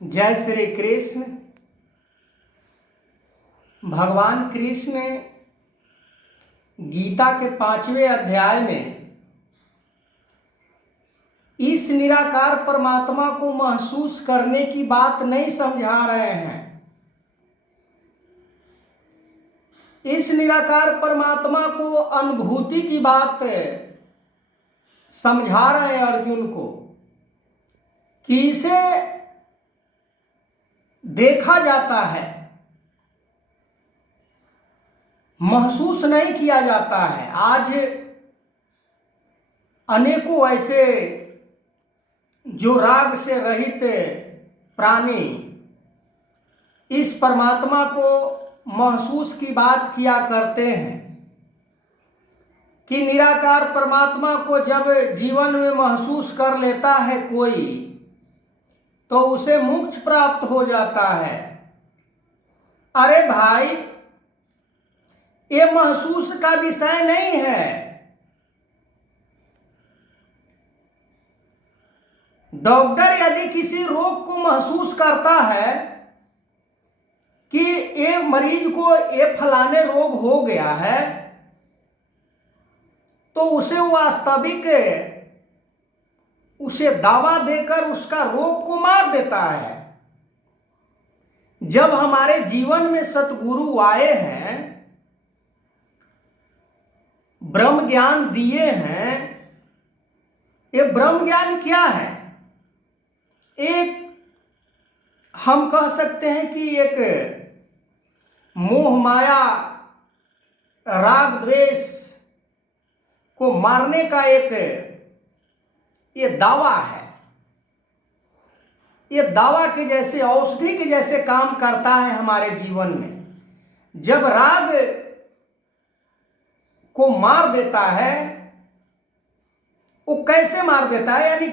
जय श्री कृष्ण। भगवान कृष्ण गीता के 5वें अध्याय में इस निराकार परमात्मा को महसूस करने की बात नहीं समझा रहे हैं। इस निराकार परमात्मा को अनुभूति की बात समझा रहे हैं अर्जुन को कि इसे देखा जाता है, महसूस नहीं किया जाता है। आज अनेकों ऐसे जो राग से रहित प्राणी इस परमात्मा को महसूस की बात किया करते हैं कि निराकार परमात्मा को जब जीवन में महसूस कर लेता है कोई तो उसे मोक्ष प्राप्त हो जाता है। अरे भाई, ये महसूस का विषय नहीं है। डॉक्टर यदि किसी रोग को महसूस करता है कि ये मरीज को ये फलाने रोग हो गया है, तो उसे वास्तविक उसे दवा देकर उसका रोग को मार देता है। जब हमारे जीवन में सतगुरु आए हैं, ब्रह्म ज्ञान दिए हैं, ये ब्रह्म ज्ञान क्या है? एक हम कह सकते हैं कि एक मोह माया राग द्वेष को मारने का एक ये दावा है। ये दावा के जैसे, औषधि के जैसे काम करता है हमारे जीवन में। जब राग को मार देता है, वो कैसे मार देता है? यानी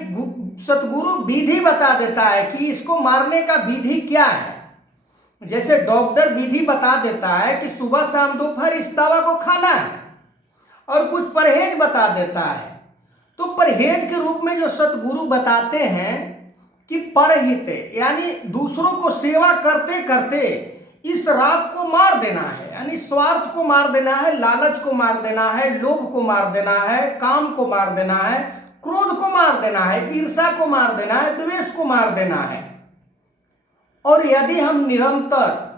सतगुरु विधि बता देता है कि इसको मारने का विधि क्या है। जैसे डॉक्टर विधि बता देता है कि सुबह शाम दोपहर इस दवा को खाना है और कुछ परहेज बता देता है। तो परहेज के रूप में जो सतगुरु बताते हैं कि परहित, यानी दूसरों को सेवा करते करते इस राग को मार देना है, यानी स्वार्थ को मार देना है, लालच को मार देना है, लोभ को मार देना है, काम को मार देना है, क्रोध को मार देना है, ईर्ष्या को मार देना है, द्वेष को मार देना है। और यदि हम निरंतर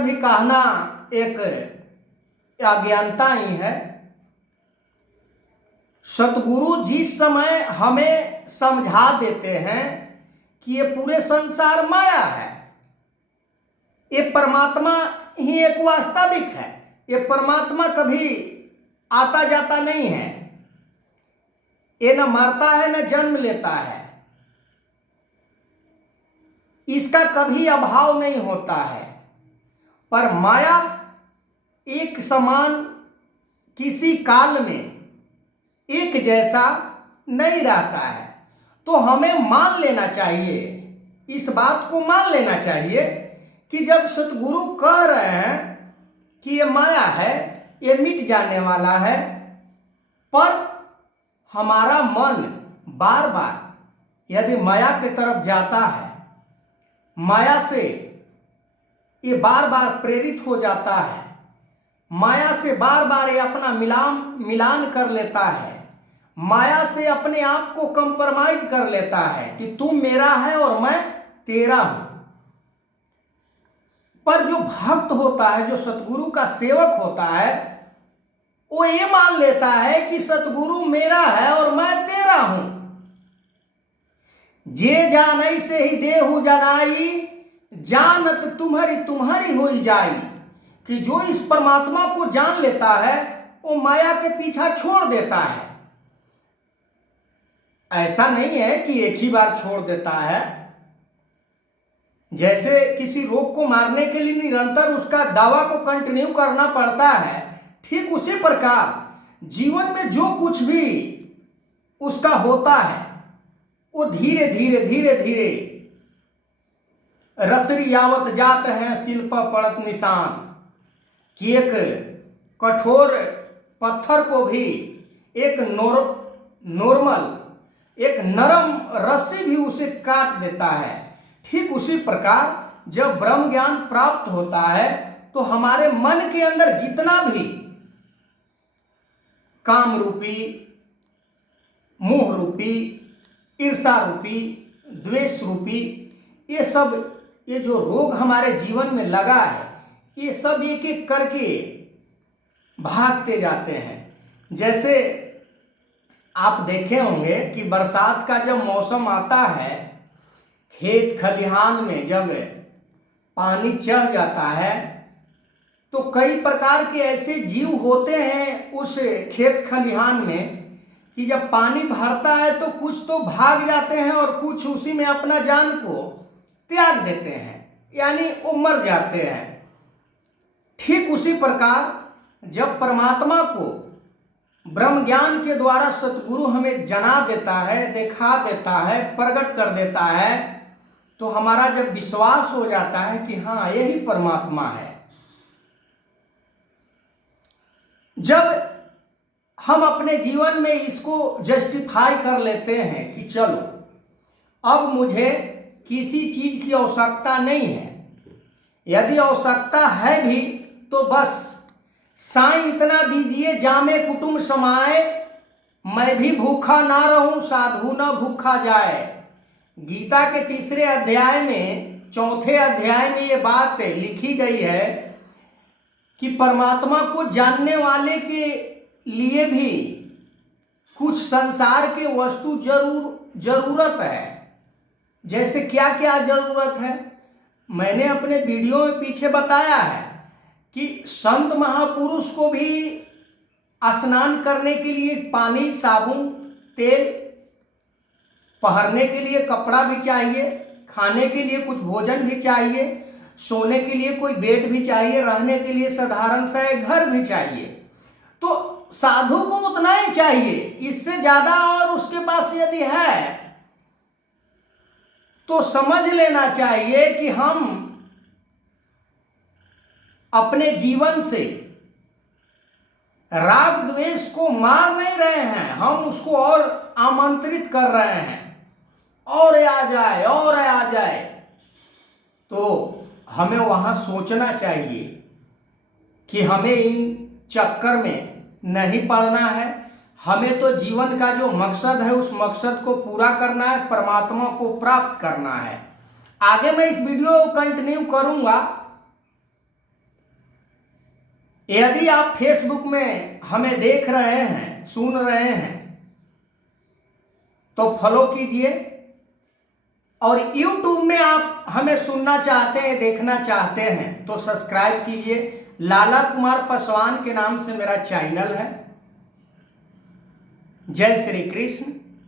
भी कहना एक अज्ञानता ही है। सतगुरु जिस समय हमें समझा देते हैं कि ये पूरे संसार माया है, ये परमात्मा ही एक वास्तविक है, ये परमात्मा कभी आता जाता नहीं है, ये न मरता है न जन्म लेता है, इसका कभी अभाव नहीं होता है। पर माया एक समान किसी काल में एक जैसा नहीं रहता है। तो हमें मान लेना चाहिए, इस बात को मान लेना चाहिए कि जब सतगुरु कह रहे हैं कि ये माया है, ये मिट जाने वाला है, पर हमारा मन बार बार यदि माया की तरफ जाता है, माया से ये बार बार प्रेरित हो जाता है, माया से बार बार ये अपना मिलान कर लेता है, माया से अपने आप को कंप्रोमाइज कर लेता है कि तू मेरा है और मैं तेरा हूं। पर जो भक्त होता है, जो सतगुरु का सेवक होता है, वो ये मान लेता है कि सतगुरु मेरा है और मैं तेरा हूं। जे जानई से ही देहु जनाई, जानत तुम्हारी तुम्हारी हो जाई। कि जो इस परमात्मा को जान लेता है वो माया के पीछा छोड़ देता है। ऐसा नहीं है कि एक ही बार छोड़ देता है। जैसे किसी रोग को मारने के लिए निरंतर उसका दवा को कंटिन्यू करना पड़ता है, ठीक उसी प्रकार जीवन में जो कुछ भी उसका होता है वो धीरे धीरे धीरे धीरे रसरी यावत जात है शिल्प पड़त निशान। कि एक कठोर पत्थर को भी एक नॉर्मल एक नरम रस्सी भी उसे काट देता है। ठीक उसी प्रकार जब ब्रह्म ज्ञान प्राप्त होता है तो हमारे मन के अंदर जितना भी काम रूपी, मोह रूपी, ईर्षा रूपी, द्वेष रूपी, ये जो रोग हमारे जीवन में लगा है, ये सब एक एक करके भागते जाते हैं। जैसे आप देखे होंगे कि बरसात का जब मौसम आता है, खेत खलिहान में जब पानी चढ़ जाता है तो कई प्रकार के ऐसे जीव होते हैं उस खेत खलिहान में कि जब पानी भरता है तो कुछ तो भाग जाते हैं और कुछ उसी में अपना जान को त्याग देते हैं, यानी वो मर जाते हैं। ठीक उसी प्रकार जब परमात्मा को ब्रह्म ज्ञान के द्वारा सतगुरु हमें जना देता है, दिखा देता है, प्रकट कर देता है, तो हमारा जब विश्वास हो जाता है कि हाँ यही परमात्मा है, जब हम अपने जीवन में इसको जस्टिफाई कर लेते हैं कि चलो अब मुझे किसी चीज की आवश्यकता नहीं है, यदि आवश्यकता है भी तो बस साईं इतना दीजिए जामे कुटुंब समाए, मैं भी भूखा ना रहूं साधु ना भूखा जाए। गीता के 3 अध्याय में 4 अध्याय में ये बात लिखी गई है कि परमात्मा को जानने वाले के लिए भी कुछ संसार के वस्तु जरूरत है। जैसे क्या क्या जरूरत है, मैंने अपने वीडियो में पीछे बताया है कि संत महापुरुष को भी स्नान करने के लिए पानी, साबुन, तेल, पहनने के लिए कपड़ा भी चाहिए, खाने के लिए कुछ भोजन भी चाहिए, सोने के लिए कोई बेड भी चाहिए, रहने के लिए साधारण सा एक घर भी चाहिए। तो साधु को उतना ही चाहिए, इससे ज्यादा और उसके पास यदि है तो समझ लेना चाहिए कि हम अपने जीवन से राग द्वेष को मार नहीं रहे हैं, हम उसको और आमंत्रित कर रहे हैं, और आ जाए और आ जाए। तो हमें वहां सोचना चाहिए कि हमें इन चक्कर में नहीं पड़ना है, हमें तो जीवन का जो मकसद है उस मकसद को पूरा करना है, परमात्मा को प्राप्त करना है। आगे मैं इस वीडियो को कंटिन्यू करूंगा। यदि आप फेसबुक में हमें देख रहे हैं, सुन रहे हैं, तो फॉलो कीजिए, और YouTube में आप हमें सुनना चाहते हैं, देखना चाहते हैं तो सब्सक्राइब कीजिए। लाला कुमार पासवान के नाम से मेरा चैनल है। जय श्री कृष्ण।